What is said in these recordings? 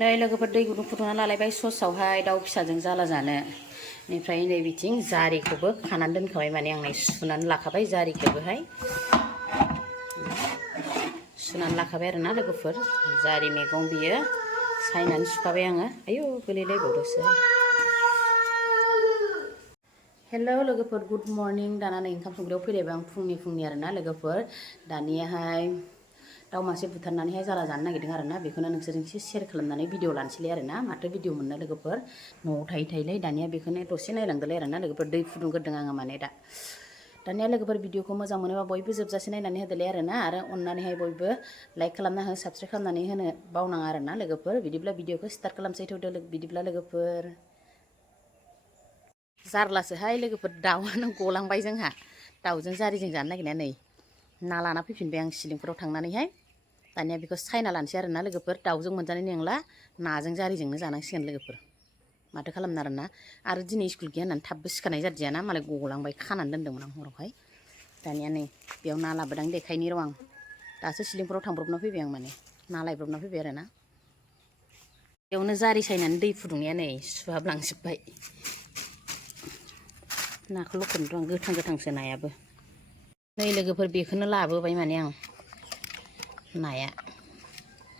नै लोगोफोर दै गुदुं फुदुंना लालायबाय ससावहाय दाउ फिसाजों जाला जानो बेनिफ्राय नै बिथिं जारिखौबो खानानै दोनखाबाय माने आं नै सुनानै लाखाबाय जारिखौबोहाय सुनानै लाखाबाय आरोना लोगोफोर जारि मैगं बियो सायनानै सुखाबाय आङो आयौ गोलैलायबावदोसो हेलौ लोगोफोर गुड मर्निं दाना नै ओंखाम संग्रायाव फैलायबाय आं फुंनि आरोना लोगोफोर दानियाहाय दाउ मासे बुथारनानैहाय जाला जानो नागिरदों आरोना बेखौनो नोंसोरजों एसे शेयार खालामनानै भिडिअ लानोसैलाय आरोना माथो भिडिअ मोननो लोगोफोर न'आव थायै दानिया बेखौनो दसे नायलांदोलाय आरोना लोगोफोर दै फुदुंग्रोदों आङो माने दानिया लोगोफोर भिडिअखौ मोजां मोनोबा बयबो जोबजासे नायनानै होदोलाय आरोना आरो अननानैहाय बयबो लाइक खालामना हो साबस्क्राइब खालामनानै होनो बावनाङा आरोना लोगोफोर बिदिब्ला भिडिअखौ स्टार्ट खालामसै थौदो बिदिब्ला लोगोफोर जारलासोहाय लोगोफोर दाउआनो गलांबाय जोंहा दाउजों जारिजों जानो नागिरनाया नै ना लाना फैफिनबाय आं सिलिंफोराव थांनानैहाय दानिया बेखौ सायना लानोसै आरोना लोगोफोर दाउजों मोनजानाय नंला नाजों जारिजोंनो जानांसिगोन लोगोफोर माथो खालामनो आरो दिनै स्कुल गैया होननानै थाबबो सिखारनाय जादियाना मालाय गलांबाय खानानै दोन्दोंमोन आं हरावहाय दानिया नै बेयाव ना लाबोदां देखायनि र' आं दासो सिलिंफोराव थांब्रबना फैबाय आं माने ना लायब्रबना फैबाय आरोना बेयावनो जारि सायनानै दै फुदुंनाया नै सुहाबलांजोब्बाय नाखौ लखबनोथ' आं गोथांसो नायाबो नै लोगोफोर बेखौनो लाबोबाय माने आं नाया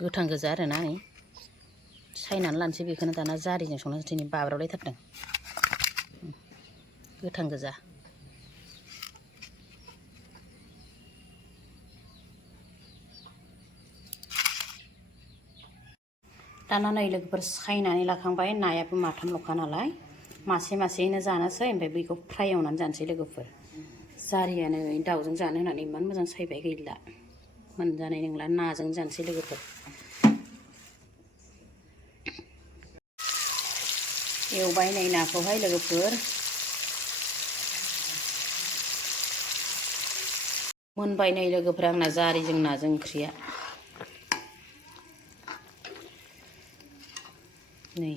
गोथां गोजा आरोना नै सायनानै लानोसै बेखौनो दाना जारिजों संनानै दिनै बाब्राबलायथारदों गोथां गोजा दाना नै लोगोफोर सायनानै लाखांबाय नायाबो माथामल'खा नालाय मासेयैनो जानोसै ओमफ्राय बैखौ फ्राय एवनानै जानोसै लोगोफोर जारियानो दाउजों जानो होननानै इमान मोजां सायबाय गैला मोनजानाय नंला नाजों जानोसै लोगोफोर एवबाय नै नाखौहाय लोगोफोर मोनबाय नै लोगोफोर आंना जारिजों नाजों ओंख्रिया नै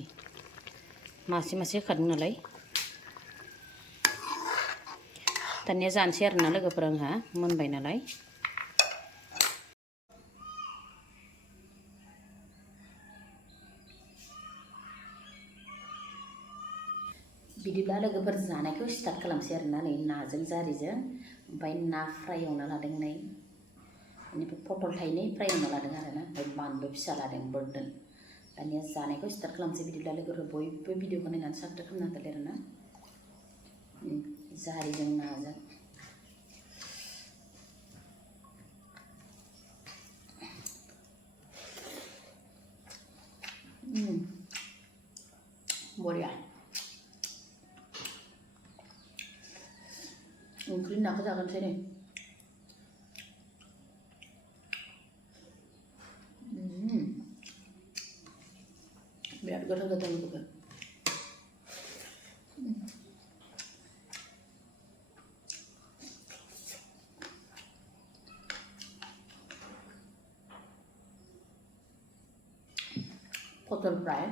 मासे होखादों नालाय दानिया जानोसै आरोना लोगोफोर आंहा मोनबाय नालाय बिदिब्ला लोगोफोर जानायखौ स्टार्ट खालामसै आरोना नै नाजों जारिजों ओमफ्राय ना फ्राय एवना लादों नै बेनिफ्राय पटल थाइनै फ्राय एवना लादों आरोना ओमफ्राय बानलु फिसा लादों बोरदोन दानिया जानायखौ स्टार्ट खालामसै बिदिब्ला लोगोफोर बयबो भिडिअखौ नायनानै साबस्क्राइब खालामना होदोलाय आरोना जारिजों नाजों बरिया ओंख्रि नाखौ जागोनसै नै बिराद गोथाव जादों लोगोफोर पटल फ्राय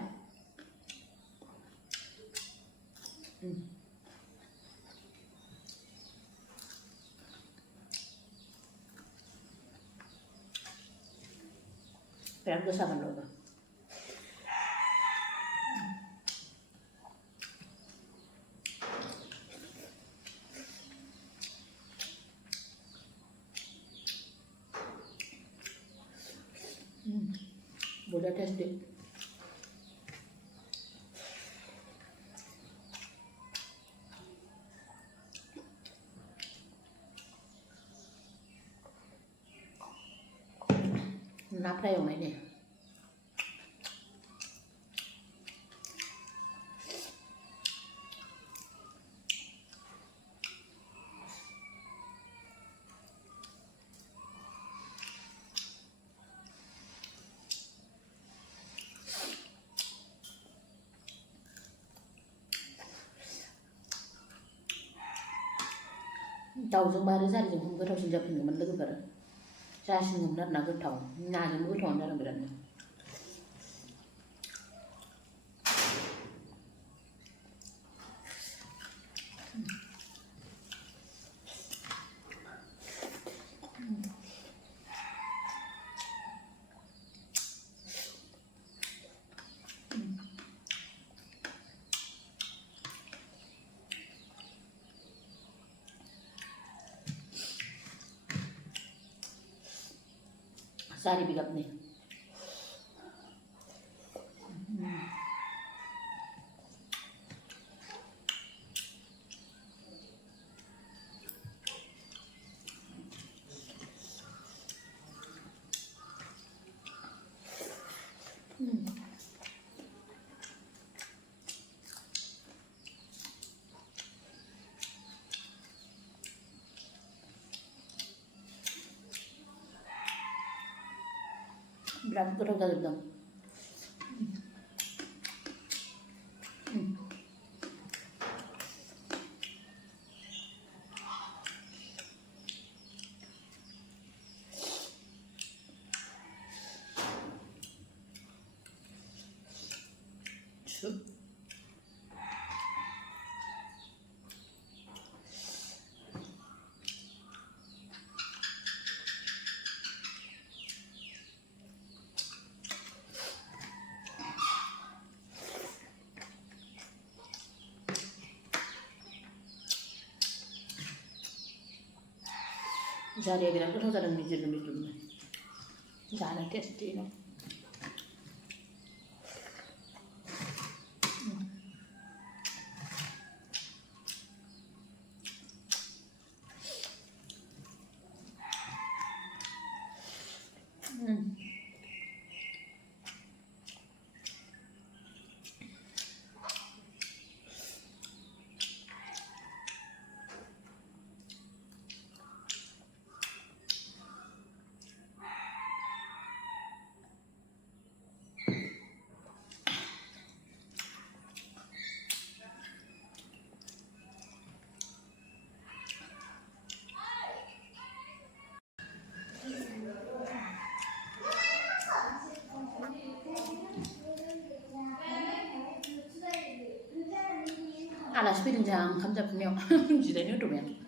biar gue sabar dulu. Boleh tes deh. Kenapa yang ini? दाउजों बारो जारिजों गोथावसिन जाफिनगौमोन लोगोफोर जासिनगौमोन आरोना गोथाव नाजोंबो गोथावानो जादों बिरादनो Jari bigapni. Bilang kurang kali dong. Jari bilang kurang kadang mijil. Jangan tasty no. Alas pidin jang kam jap neo jidainyo to men.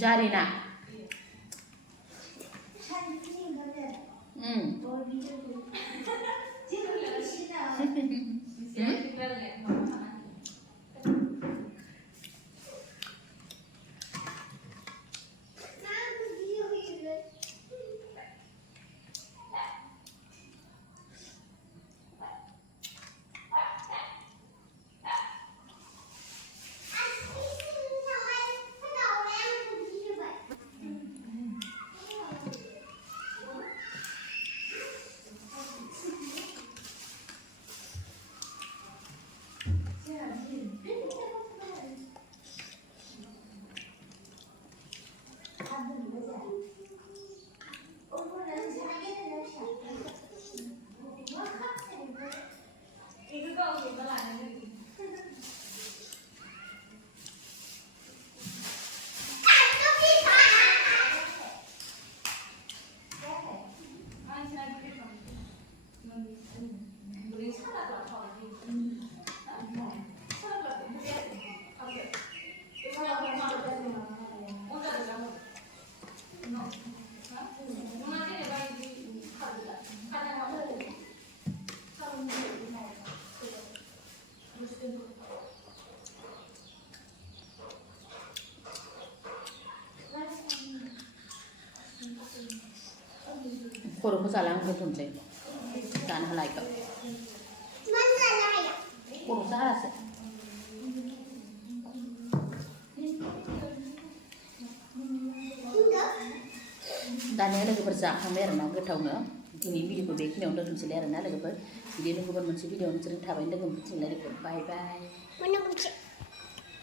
Jari na. KurSa Wngkhri tunjai. Jangan halai kau. KurSa rasa. दानिया लोगोफोर जाखांबाय आरोना गोथावनो दिनै भिडिअखौ बेखिनियावनो दोनथ'नोसैलाय आरोना लोगोफोर बिदिनो गुबुन मोनसे भिडिअ नोंसोरजों थाबैनो लोगो मोनफिनसिगोनलाय लोगोफोर बाय बाय।